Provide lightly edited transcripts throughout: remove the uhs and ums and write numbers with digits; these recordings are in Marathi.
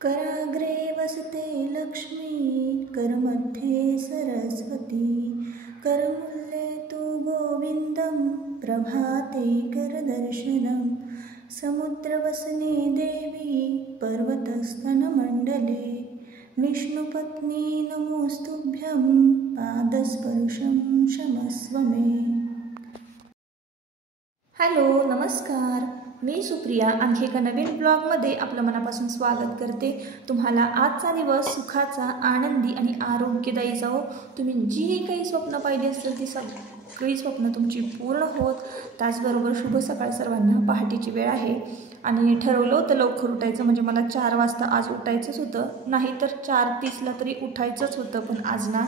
कराग्रे वसते लक्ष्मी करमध्ये सरस्वती करमूले तु गोविन्दं प्रभाते करदर्शनं समुद्रवसने देवी पर्वतस्तनमण्डले विष्णुपत्नी नमोस्तुभ्यं पादस्पर्शं क्षमस्व मे। हॅलो नमस्कार, मी सुप्रिया आणखी एका नवीन ब्लॉगमध्ये आपलं मनापासून स्वागत करते। तुम्हाला आजचा दिवस सुखाचा, आनंदी आणि आरोग्यदायी जाओ। तुम्ही जी काही स्वप्न पाहिली असतील ती सगळी स्वप्न तुमची पूर्ण होत। त्याचबरोबर शुभ सकाळ सर्वांना। पहाटेची वेळ आहे आणि ठरवलं होतं लवकर उठायचं, म्हणजे मला 4 वाजता आज उठायचंच होतं, नाहीतर 4:30ला तरी उठायचंच होतं, पण आज ना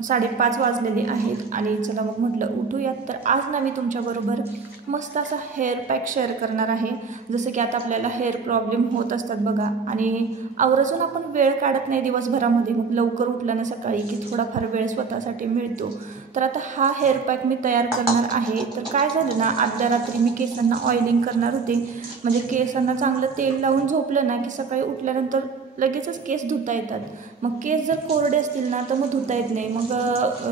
5:30 वाजलेले आहेत आणि चला मग म्हटलं उठूयात। तर आज ना मी तुमच्याबरोबर मस्त असा हेअर पॅक शेअर करणार आहे। जसं की आता आपल्याला हेअर प्रॉब्लेम होत असतात बघा, आणि आवर्जून आपण वेळ काढत नाही दिवसभरामध्ये, मग लवकर उठलं ना सकाळी की थोडाफार वेळ स्वतःसाठी मिळतो। तर आता हा हेअर पॅक मी तयार करणार आहे। तर काय झालं ना, आदल्या रात्री मी केसांना ऑइलिंग करणार होते, म्हणजे केसांना चांगलं तेल लावून झोपलं ना की सकाळी उठल्यानंतर लगेचच केस धुता येतात। मग केस जर कोरडे असतील ना तर मग धुता येत नाही। मग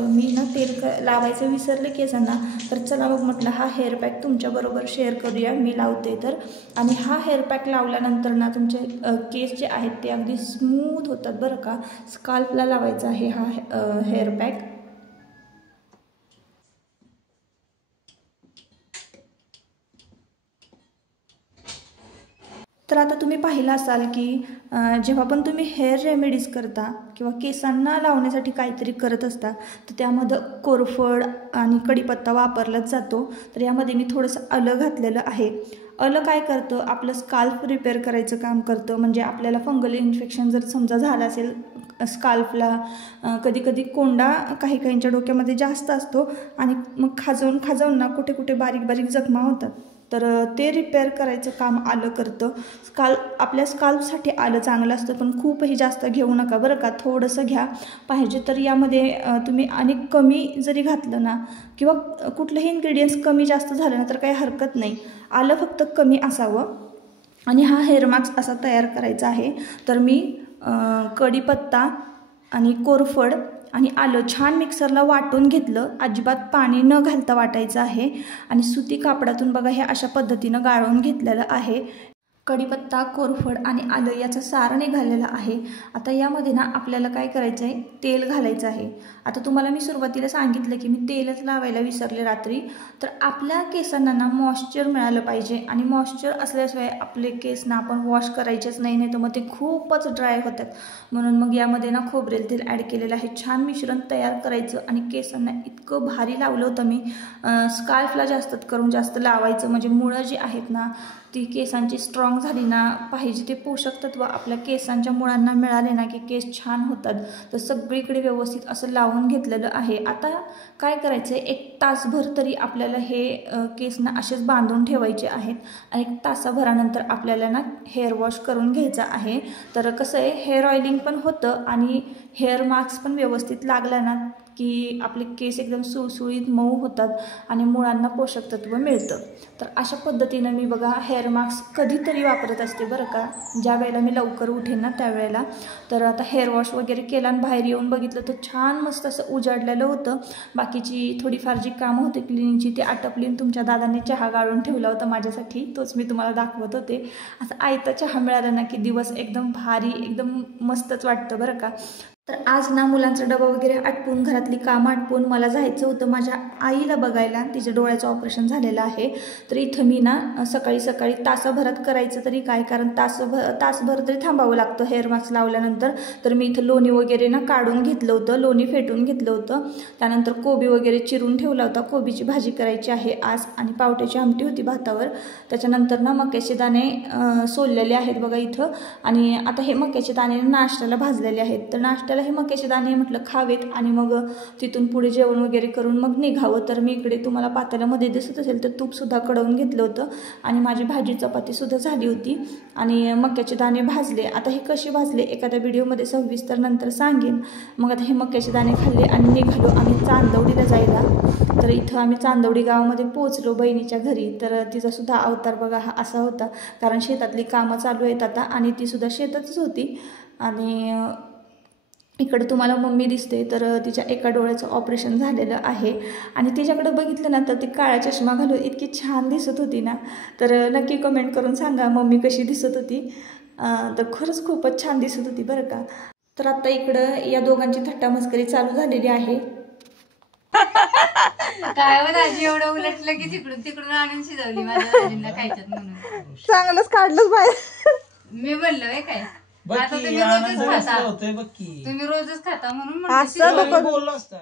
मी ना तेल लावायचं विसरले केसांना, तर चला मग म्हटलं हा हेअर पॅक तुमच्याबरोबर शेअर करूया, मी लावते तर। आणि हा हेअर पॅक लावल्यानंतर ना तुमचे केस जे आहेत ते अगदी स्मूथ होतात बरं का। स्काल्पला लावायचा आहे हा हेअर पॅक। तर आता तुम्ही पाहिलं असाल की जेव्हा पण तुम्ही हेअर रेमेडीज करता किंवा केसांना लावण्यासाठी काहीतरी करत असता, तर त्यामध्ये कोरफड आणि कढीपत्ता वापरलाच जातो। तर यामध्ये मी थोडंसं आलं घातलेलं आहे। आलं काय करतं, आपलं स्काल्प रिपेअर करायचं काम करतं। म्हणजे आपल्याला फंगल इन्फेक्शन जर समजा झालं असेल स्काल्पला, कधी कधी कोंडा काही काहींच्या डोक्यामध्ये जास्त असतो आणि मग खाजवून ना कुठे कुठे बारीक बारीक जखमा होतात, तर ते रिपेअर करायचं काम आलं करतं। आपल्या स्काल्पसाठी आलं चांगलं असतं, पण खूपही जास्त घेऊ नका बरं का, थोडंसं घ्या। पाहिजे तर यामध्ये तुम्ही अनेक कमी जरी घातलं ना, किंवा कुठलंही इन्ग्रेडियंट्स कमी जास्त झालं ना तर काही हरकत नाही, आलं फक्त कमी असावं। आणि हा हेअर मास्क असा तयार करायचा आहे। तर मी कढीपत्ता आणि कोरफड आणि आलं छान मिक्सरला वाटून घेतलं, अजिबात पाणी न घालता वाटायचं आहे। आणि सुती कापडातून बघा हे अशा पद्धतीनं गाळून घेतलेलं आहे। कढीपत्ता, कोरफड आणि आलं याचं सार निघालेलं आहे। आता यामध्ये ना आपल्याला काय करायचं आहे, तेल घालायचं आहे। आता तुम्हाला मी सुरुवातीला सांगितलं की मी तेलच लावायला विसरले रात्री। तर आपल्या केसांना ना मॉइश्चर मिळालं पाहिजे, आणि मॉइश्चर असल्याशिवाय आपले केस ना आपण वॉश करायचेच नाही, तर मग ते खूपच ड्राय होतात। म्हणून मग यामध्ये ना खोबरेल तेल ॲड केलेलं आहे। छान मिश्रण तयार करायचं आणि केसांना इतकं भारी लावलं होतं मी, स्काल्फला जास्त लावायचं, म्हणजे मुळं जी आहेत ना ती केसांची स्ट्रॉंग झाली ना, पाहिजे ते पोषक तत्व आपल्या केसांच्या मुळांना मिळाले ना की केस छान होतात। तर सगळीकडे व्यवस्थित असं लावून घेतलेलं आहे। आता काय करायचं आहे, 1 तासभर तरी आपल्याला हे केसना असेच बांधून ठेवायचे आहेत, आणि 1 तासाभरानंतर आपल्याला ना हेअर वॉश करून घ्यायचा आहे। तर कसं आहे, हेअर ऑइलिंग पण होतं आणि हेअर मास्क पण व्यवस्थित लागला ना की आपले केस एकदम सुळसुळीत मऊ होतात आणि मुळांना पोषक तत्व मिळतं। तर अशा पद्धतीनं मी बघा हेअर मास्क कधीतरी वापरत असते बरं का, ज्या वेळेला मी लवकर उठेन ना त्यावेळेला। तर आता हेअर वॉश वगैरे केला आणि बाहेर येऊन बघितलं तर छान मस्त असं उजाडलेलं होतं। बाकीची थोडीफार जी कामं होती क्लिनिंगची ती आटपली, तुमच्या दादांनी चहा गाळून ठेवला होता माझ्यासाठी, तोच मी तुम्हाला दाखवत होते। असं आयता चहा मिळाला ना की दिवस एकदम भारी, एकदम मस्तच वाटतं बरं का। तर आज ना मुलांचा डबा वगैरे आटपून, घरातली कामं आटपून मला जायचं होतं माझ्या आईला बघायला, तिच्या डोळ्याचं ऑपरेशन झालेलं आहे। तर इथं मी ना सकाळी तासाभरात करायचं तरी काय, कारण तासभर तरी थांबावं लागतं हेअर मास्क लावल्यानंतर। तर मी इथं लोणी वगैरे ना काढून घेतलं होतं, लोणी फेटून घेतलं होतं। त्यानंतर कोबी वगैरे चिरून ठेवला होता, कोबीची भाजी करायची आहे आज, आणि पावट्याची आमटी होती भातावर। त्याच्यानंतर ना मक्याचे दाणे सोललेले आहेत बघा इथं, आणि आता हे मक्याचे दाणे नाश्त्याला भाजलेले आहेत। तर नाश्त्याला आपल्याला हे मक्याचे दाणे म्हटलं खावेत आणि मग तिथून पुढे जेवण वगैरे करून मग निघावं. तर मी इकडे तुम्हाला पातेल्यामध्ये दिसत असेल तर तूपसुद्धा कडवून घेतलं होतं आणि माझी भाजी चपातीसुद्धा झाली होती आणि मक्याचे दाणे भाजले. आता हे कसे भाजले एखाद्या व्हिडिओमध्ये सविस्तर नंतर सांगेन. मग आता हे मक्याचे दाणे खाल्ले आणि निघालो आम्ही चांदवडीला जायला. तर इथं आम्ही चांदवडी गावामध्ये पोहोचलो बहिणीच्या घरी. तर तिचासुद्धा अवतार बघा हा असा होता, कारण शेतातली कामं चालू आहेत आता आणि तीसुद्धा शेतातच होती. आणि इकडे तुम्हाला मम्मी दिसते, तर तिच्या एका डोळ्याचं ऑपरेशन झालेलं आहे आणि तिच्याकडे बघितलं ना तर ती काळा चष्मा घालून इतकी छान दिसत होती ना. तर नक्की कमेंट करून सांगा मम्मी कशी दिसत होती. तर खरंच खूपच छान दिसत होती बरं का. तर आता इकडं या दोघांची थट्टा मस्करी चालू झालेली आहे. काय आजी एवढं उलटलं की तिकडून आणून शिजवली माझ्या दाजींना खायच्यात म्हणून. चांगलंच काढलंच बाहेर. मी म्हणलं काय आता तुम्ही रोजच खाता म्हणून बोललो असता.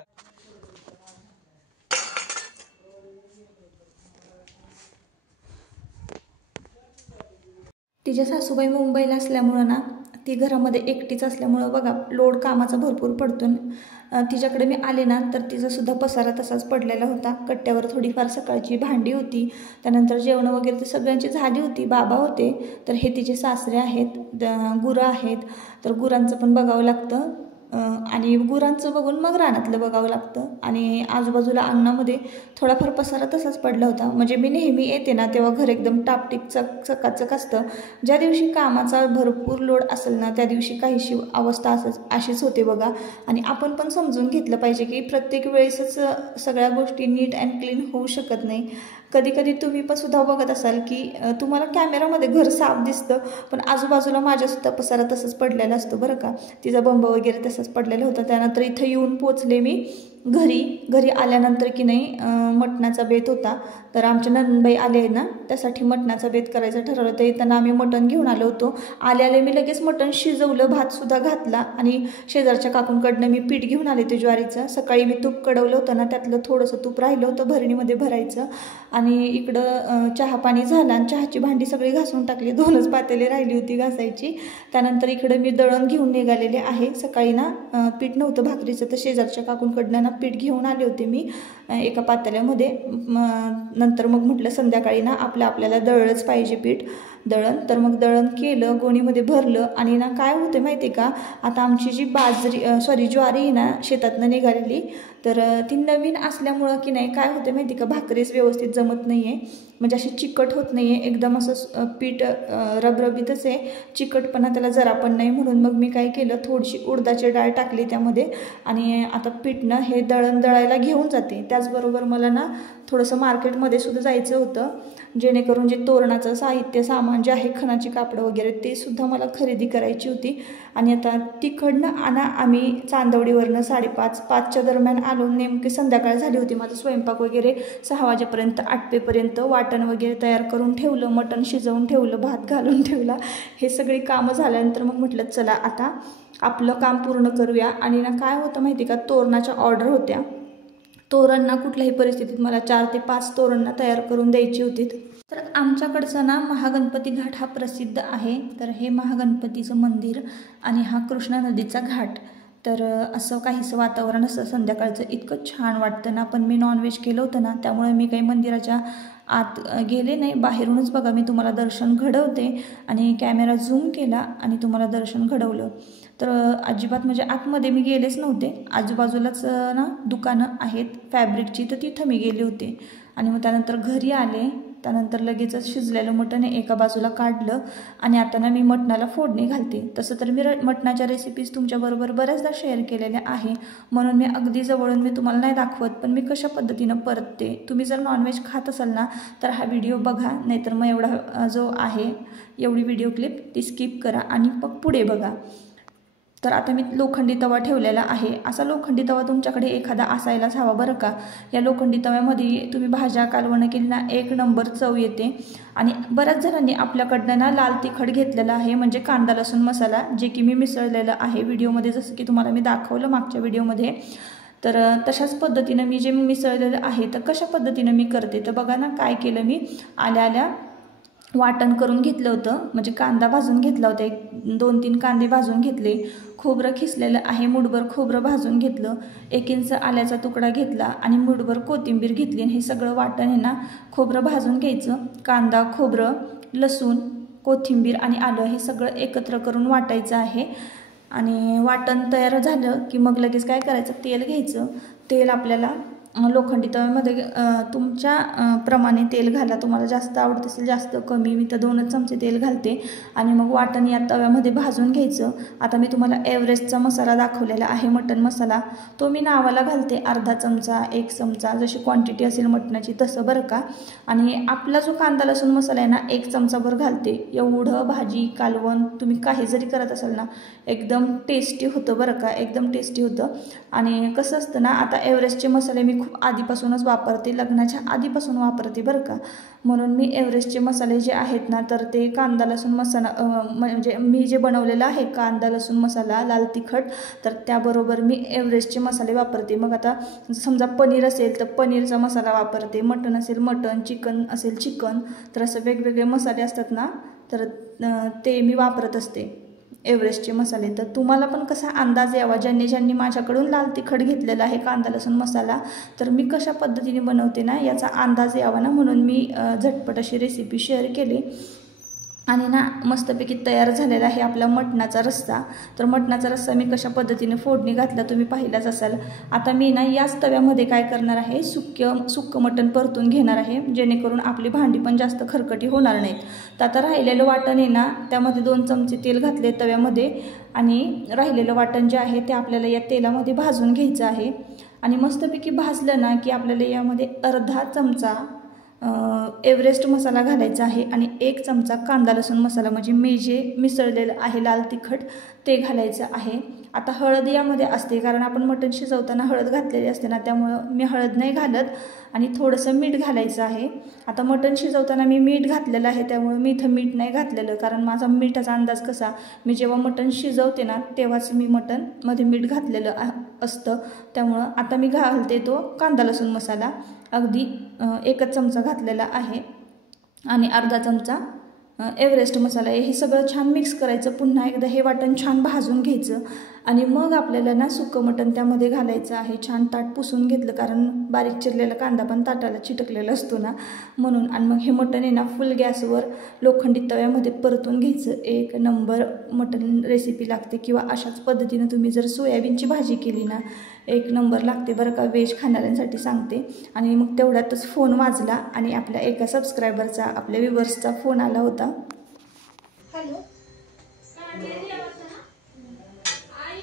तिच्या सासूबाई मुंबईला असल्यामुळं ना ती घरामध्ये एकटीच असल्यामुळं बघा लोड कामाचा भरपूर पडतो. तिच्याकडे मी आले ना तर तिचासुद्धा पसारा तसाच पडलेला होता. कट्ट्यावर थोडीफार सकाळची भांडी होती, त्यानंतर जेवण वगैरे तर सगळ्यांची झाली होती. बाबा होते, तर हे तिचे सासरे आहेत, गुरं आहेत, तर गुरांचं पण बघावं लागतं आणि गुरांचं बघून मग रानातलं बघावं लागतं. आणि आजूबाजूला अंगणामध्ये थोडाफार पसारा तसाच पडला होता. म्हणजे मी नेहमी येते ना तेव्हा घर एकदम टापटीप चकाचक असतं. ज्या दिवशी कामाचा भरपूर लोड असेल ना त्या दिवशी काहीशी अवस्था अशीच होते बघा. आणि आपण पण समजून घेतलं पाहिजे की प्रत्येक वेळेसच सगळ्या गोष्टी नीट अँड क्लीन होऊ शकत नाही. कधी कधी तुम्ही पण सुद्धा बघत असाल की तुम्हाला कॅमेरामध्ये घर साफ दिसतं, पण आजूबाजूला माझ्यासुद्धा पसारा तसंच पडलेला असतो बरं का. तिचा बंब वगैरे तसंच पडलेला होता. त्यानंतर इथं येऊन पोचले मी घरी आल्यानंतर की नाही मटणाचा बेत होता. तर आमच्या नंदबाई आले आहे ना त्यासाठी मटणाचा बेत करायचं ठरवलं. तर येताना आम्ही मटण घेऊन आलो होतो. आले मी लगेच मटण शिजवलं, भातसुद्धा घातला आणि शेजारच्या काकूंकडनं मी पीठ घेऊन आले ते ज्वारीचं. सकाळी मी तूप कडवलं होतं ना त्यातलं थोडंसं तूप राहिलं होतं भरणीमध्ये भरायचं. आणि इकडं चहा पाणी झालं आणि चहाची भांडी सगळी घासून टाकली, 2च पातेली राहिली होती घासायची. त्यानंतर इकडं मी दळण घेऊन निघालेले आहे. सकाळी ना पीठ नव्हतं भाकरीचं, तर शेजारच्या काकूंकडनं ना पीठ घेऊन आले होते मी एका पातेल्यामध्ये. नंतर मग म्हटलं संध्याकाळी ना आपल्याला दळलंच पाहिजे पीठ दळण. तर मग दळण केलं, गोणीमध्ये भरलं आणि ना काय होतं माहिती आहे का, आता आमची जी ज्वारी आहे ना शेतातनं निघालेली, तर ती नवीन असल्यामुळं की नाही काय होतं माहिती का, भाकरीच व्यवस्थित जमत नाही आहे. म्हणजे अशी चिकट होत नाही आहे, एकदम असं पीठ रबरबीतच आहे, चिकटपणा त्याला जरा पण नाही. म्हणून मग मी काय केलं, थोडीशी उडदाची डाळ टाकली त्यामध्ये आणि आता पीठनं हे दळण दळायला घेऊन जाते. त्याचबरोबर मला ना थोडंसं मार्केटमध्ये सुद्धा जायचं होतं, जेणेकरून जे तोरणाचं साहित्य सामान जे आहे, खणाची कापडं वगैरे ते सुद्धा मला खरेदी करायची होती. आणि आता तिकडनं आम्ही चांदवडीवरनं 5:30-5च्या दरम्यान आलो. नेमके संध्याकाळ झाली होती. माझं स्वयंपाक वगैरे 6 वाजेपर्यंत आटपेपर्यंत वाटण वगैरे तयार करून ठेवलं, मटण शिजवून ठेवलं, भात घालून ठेवला. हे सगळी कामं झाल्यानंतर मग म्हटलं चला आता आपलं काम पूर्ण करूया. आणि ना काय होतं माहिती का, तोरणाच्या ऑर्डर होत्या. तोरणना कुठल्याही परिस्थितीत मला 4 ते 5 तोरणना तयार करून द्यायची होती. तर आमच्याकडचा ना महागणपती घाट हा प्रसिद्ध आहे. तर हे महागणपतीचं मंदिर आणि हा कृष्णा नदीचा घाट. तर असं काहीसं वातावरण असं संध्याकाळचं इतकं छान वाटतं ना. पण मी नॉनव्हेज केलं होतं ना त्यामुळे मी काही मंदिराच्या आत गेले नाही, बाहेरूनच बघा मी तुम्हाला दर्शन घडवते. आणि कॅमेरा झूम केला आणि तुम्हाला दर्शन घडवलं. तर अजिबात म्हणजे आतमध्ये मी गेलेच नव्हते. आजूबाजूलाच ना दुकानं आहेत फॅब्रिकची, तर तिथं मी गेले होते. आणि मग त्यानंतर घरी आले, त्यानंतर लगेचच शिजलेलं मटण एका बाजूला काढलं आणि आता ना मी मटणाला फोडणी घालते. तसं तर मी मटणाच्या रेसिपीज तुमच्याबरोबर बऱ्याचदा शेअर केलेल्या आहे, म्हणून मी अगदी जवळून मी तुम्हाला नाही दाखवत, पण मी कशा पद्धतीनं परतते. तुम्ही जर नॉनव्हेज खात असाल ना तर हा व्हिडिओ बघा, नाहीतर मग एवढा जो आहे एवढी व्हिडिओ क्लिप ती स्किप करा आणि मग पुढे बघा. तर आता मी लोखंडी तवा ठेवलेला आहे. असा लोखंडी तवा तुमच्याकडे एखादा असायलाच हवा बरं का. या लोखंडी तव्यामध्ये तुम्ही भाज्या कालवणं केली ना 1 नंबर चव येते. आणि बऱ्याच जणांनी आपल्याकडनं ना लाल तिखट घेतलेला आहे, म्हणजे कांदा लसूण मसाला, जे की मी मिसळलेलं आहे व्हिडिओमध्ये, जसं की तुम्हाला मी दाखवलं मागच्या व्हिडिओमध्ये. तर तशाच पद्धतीनं मी जे मिसळलेलं आहे, तर कशा पद्धतीनं मी करते तर बघा ना काय केलं मी. आल्या वाटण करून घेतलं होतं, म्हणजे कांदा भाजून घेतला होता, 1-2-3 कांदे भाजून घेतले, खोबरं खिसलेलं आहे, मूठभर खोबरं भाजून घेतलं, 1 इंच आल्याचा तुकडा घेतला आणि मूठभर कोथिंबीर घेतली. हे सगळं वाटण आहे ना खोबरं भाजून घ्यायचं. कांदा, खोबरं, लसूण, कोथिंबीर आणि आलं हे सगळं एकत्र करून वाटायचं आहे. आणि वाटण तयार झालं की मग लगेच काय करायचं, तेल घ्यायचं. तेल आपल्याला लोखंडी तव्यामध्ये तुमच्या प्रमाणे तेल घाला, तुम्हाला जास्त आवडत असेल जास्त, कमी. मी तर 2 चमचे तेल घालते आणि मग वाटण या तव्यामध्ये भाजून घ्यायचं. आता मी तुम्हाला एव्हरेस्टचा मसाला दाखवलेला आहे, मटण मसाला, तो मी नावाला घालते. अर्धा चमचा, 1 चमचा, जशी क्वांटिटी असेल मटणाची तसं बरं का. आणि आपला जो कांदा लसूण मसाला आहे ना 1 चमचाभर घालते. एवढं भाजी कालवण तुम्ही काही जरी करत असाल ना एकदम टेस्टी होतं बरं का, एकदम टेस्टी होतं. आणि कसं असतं ना, आता एव्हरेस्टचे मसाले मी खूप आधीपासूनच वापरते, लग्नाच्या आधीपासून वापरते बरं का. म्हणून मी एव्हरेस्टचे मसाले जे आहेत ना तर ते कांदा लसूण मसाला म्हणजे मी जे बनवलेलं आहे कांदा लसूण मसाला, लाल तिखट, तर त्याबरोबर मी एव्हरेस्टचे मसाले वापरते. मग आता समजा पनीर असेल तर पनीरचा मसाला वापरते, मटण असेल मटण, चिकन असेल चिकन, तर असं वेगवेगळे मसाले असतात ना तर ते मी वापरत असते एव्हरेस्टचे मसाले. तर तुम्हाला पण कसा अंदाज यावा, ज्यांनी माझ्याकडून लाल तिखट घेतलेला आहे कांदा लसूण मसाला, तर मी कशा पद्धतीने बनवते ना याचा अंदाज यावा ना, म्हणून मी झटपट अशी रेसिपी शेअर केली. आणि ना मस्तपैकी तयार झालेला आहे आपला मटणाचा रस्सा. तर मटणाचा रस्सा मी कशा पद्धतीने फोडणी घातला तुम्ही पाहिलाच असाल. आता मी ना याच तव्यामध्ये काय करणार आहे, सुक्कं मटण परतून घेणार आहे, जेणेकरून आपली भांडी पण जास्त खरकटी होणार नाहीत. तर आता राहिलेलं वाटण आहे ना त्यामध्ये 2 चमचे तेल घातले तव्यामध्ये आणि राहिलेलं वाटण जे आहे ते आपल्याला या तेलामध्ये भाजून घ्यायचं आहे. आणि मस्तपैकी भाजलं ना की आपल्याला यामध्ये अर्धा चमचा एव्हरेस्ट मसाला घालायचा आहे आणि 1 चमचा कांदा लसूण मसाला, म्हणजे मी जे मिसळलेलं आहे लाल तिखट ते घालायचं आहे. आता हळद यामध्ये असते, कारण आपण मटण शिजवताना हळद घातलेली असते ना, त्यामुळं मी हळद नाही घालत. आणि थोडंसं मीठ घालायचं आहे. आता मटण शिजवताना मी मीठ घातलेलं आहे, त्यामुळे मी इथं मीठ नाही घातलेलं, कारण माझा मिठाचा अंदाज कसा, मी जेव्हा मटण शिजवते ना तेव्हाच मी मटणमध्ये मीठ घातलेलं असतं. त्यामुळं आता मी घालते तो कांदा लसूण मसाला, अगदी 1 चमचा घातलेला आहे आणि अर्धा चमचा एव्हरेस्ट मसाला आहे. हे सगळं छान मिक्स करायचं. पुन्हा एकदा हे वाटण छान भाजून घ्यायचं आणि मग आपल्याला ना सुक्कं मटण त्यामध्ये घालायचं आहे. छान ताट पुसून घेतलं, कारण बारीक चिरलेला कांदा पण ताटाला चिटकलेला असतो ना, म्हणून. आणि मग हे मटण आहे ना फुल गॅसवर लोखंडी तव्यामध्ये परतून घ्यायचं. 1 नंबर मटण रेसिपी लागते. किंवा अशाच पद्धतीनं तुम्ही जर सोयाबीनची भाजी केली ना 1 नंबर लागते बरं का, व्हेज खाणाऱ्यांसाठी सांगते. आणि मग तेवढ्यातच फोन वाजला आणि आपल्या एका सबस्क्रायबरचा, आपल्या व्ह्युअर्सचा फोन आला होता. हॅलो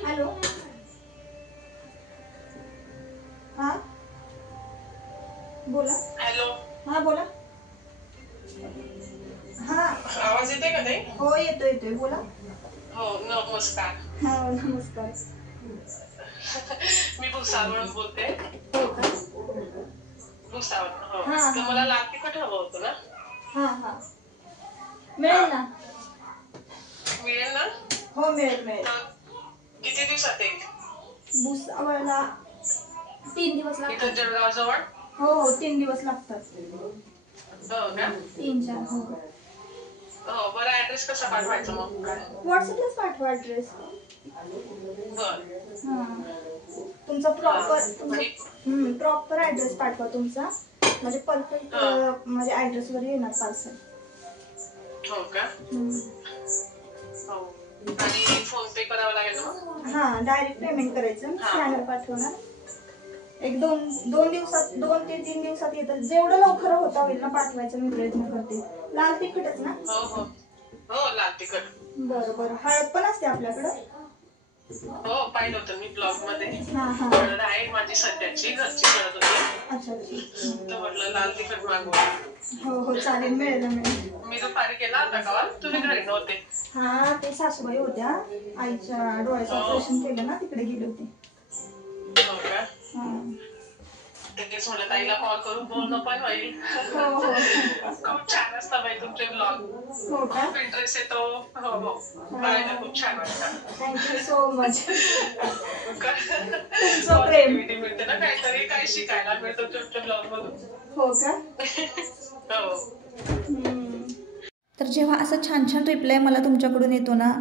हॅलो, हां बोला. हॅलो, हां बोला. हां आवाज येतोय का ताई? हो येतोय बोला. हो नमस्कार. हां नमस्कार. मी भुसावळून बोलते. हो का? भुसावळ. हो. हां, तर हां. मला लाल तिखट हवं होतं ना. हां मिळेल ना. मिळेल ना? हो मिळेल. तर किती दिवसात येईल? भुसावळला 3 दिवस इथं लागतात. जळगाव जवळ? हो 3 दिवस लागतात. हो का? 3-4. हो. हो, बरं. ऍड्रेस कसा पाठवायचा मग? व्हॉट्सअपलाच पाठवा ॲड्रेस. बरं. हां तुमचा प्रॉपर ॲड्रेस पाठवा तुमचा, म्हणजे परफेक्ट म्हणजे ॲड्रेसवर येणार पार्सल. हो का? हो. आणि फोन पे करावं लागेल ना? हां डायरेक्ट पेमेंट करायचं, स्कॅनर पाठवणार. 1-2 दिवसात, 2 ते 3 दिवसात येतं. जेवढं लवकर होता होईल ना पाठवायचा मी प्रयत्न करते. लाल तिखटच ना? हो लाल तिखट. बरं. हळद पण असते आपल्याकडं? हो, पाहिलं होतं मी ब्लॉग मध्ये. हां हळद आहे माझी सध्याची, घरची हळद होती. अच्छा. तर म्हटलं लाल तिखट मागवा. हो चालेल, मिळेल. मी दुपारी केला होता कॉल, तुम्ही घरी नव्हते. हां ते सासूबाई होत्या, आईच्या डोळ्याचं ऑपरेशन केलं ना, तिकडे गेले होते. हो का? हां तेच म्हणलं ताईला कॉल करून बोलणं पण होईल. हो. खूप छान असतं बाई तुमचे ब्लॉग. हो का? खूप इंटरेस्ट येतो. हो बघायला खूप छान वाटतं. Thank you so much. पॉझिटिव्हिटी मिळते ना, काहीतरी काही शिकायला मिळतं तुमच्या ब्लॉग मधून. हो का? हो. तर जेव्हा असं छान छान रिप्लाय मला तुमच्याकडून येतो ना,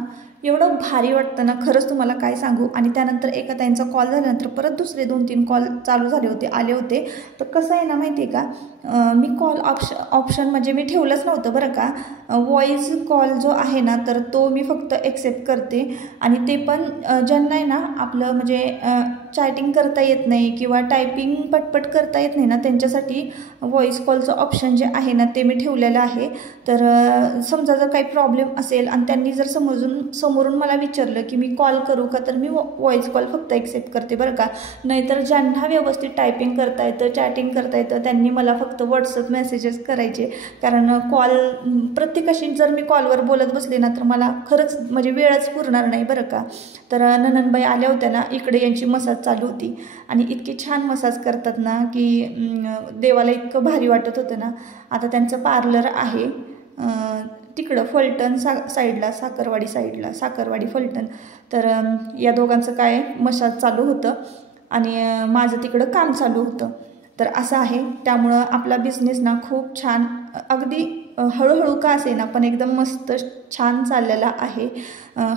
एवढं भारी वाटतं ना, खरंच तुम्हाला काय सांगू. आणि त्यानंतर एका ताईंचा कॉल झाल्यानंतर परत दुसरे 2-3 कॉल चालू झाले होते, आले होते. तर कसं आहे ना माहिती आहे का, मी कॉल ऑप्शन म्हणजे मी ठेवलंच नव्हतं बरं का. व्हॉईस कॉल जो आहे ना, तर तो मी फक्त एक्सेप्ट करते. आणि ते पण ज्यांना आहे ना आपलं म्हणजे चॅटिंग करता येत नाही किंवा टायपिंग पटपट करता येत नाही ना, त्यांच्यासाठी व्हॉईस कॉलचं ऑप्शन जे आहे ना, ते मी ठेवलेलं आहे. तर समजा जर काही प्रॉब्लेम असेल आणि त्यांनी जर समोरून मला विचारलं की मी कॉल करू का, तर मी व्हॉईस कॉल फक्त एक्सेप्ट करते बरं का. नाहीतर ज्यांना व्यवस्थित टायपिंग करता येतं, चॅटिंग करता येतं, त्यांनी मला फक्त व्हॉट्सअप मेसेजेस करायचे. कारण कॉल प्रत्येकाशी जर मी कॉलवर बोलत बसले ना, तर मला खरंच म्हणजे वेळच पुरणार नाही बरं का. तर ननंदबाई आल्या होत्या ना, इकडे यांची मसाज चालू होती आणि इतकी छान मसाज करतात ना की देवाला इतकं भारी वाटत होतं ना. आता त्यांचं पार्लर आहे तिकडं फलटण साईडला, साखरवाडी फलटण. तर या दोघांचं काय मसाज चालू होतं आणि माझं तिकडं काम चालू होतं. तर असं आहे. त्यामुळं आपला बिझनेस ना खूप छान, अगदी हळूहळू का असे ना, पण एकदम मस्त छान चाललेला आहे.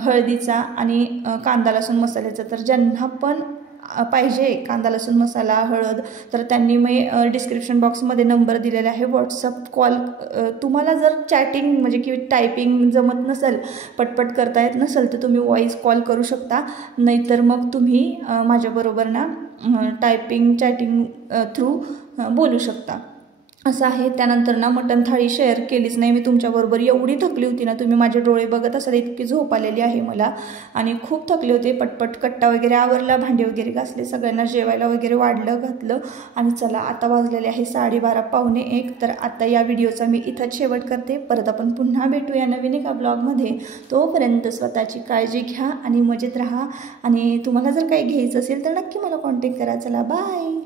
हळदीचा आणि कांदा लसूण मसाल्याचा. तर ज्यांना पण पाहिजे कांदा लसूण मसाला, हळद, तर त्यांनी मी डिस्क्रिप्शन बॉक्समध्ये नंबर दिलेला आहे. व्हॉट्सअप कॉल, तुम्हाला जर चॅटिंग म्हणजे की टायपिंग जमत नसेल, पटपट करता येत नसेल, तर तुम्ही व्हॉईस कॉल करू शकता. नाहीतर मग तुम्ही माझ्याबरोबर ना टायपिंग चॅटिंग थ्रू बोलू शकता. असं आहे. त्यानंतर ना मटण थाळी शेअर केलीच नाही मी तुमच्याबरोबर. एवढी थकली होती ना, तुम्ही माझे डोळे बघत असाल, इतकी झोप आलेली आहे मला आणि खूप थकले होते. पटपट कट्टा वगैरे आवरला, भांडे वगैरे घासले, सगळ्यांना जेवायला वगैरे वाढलं घातलं आणि चला आता वाजलेले आहे 12:30 पावणे 1. तर आता या व्हिडिओचा मी इथंच शेवट करते. परत आपण पुन्हा भेटूया नवीन एका ब्लॉगमध्ये. तोपर्यंत स्वतःची काळजी घ्या आणि मजेत राहा. आणि तुम्हाला जर काही घ्यायचं असेल तर नक्की मला कॉन्टॅक्ट करा. चला बाय.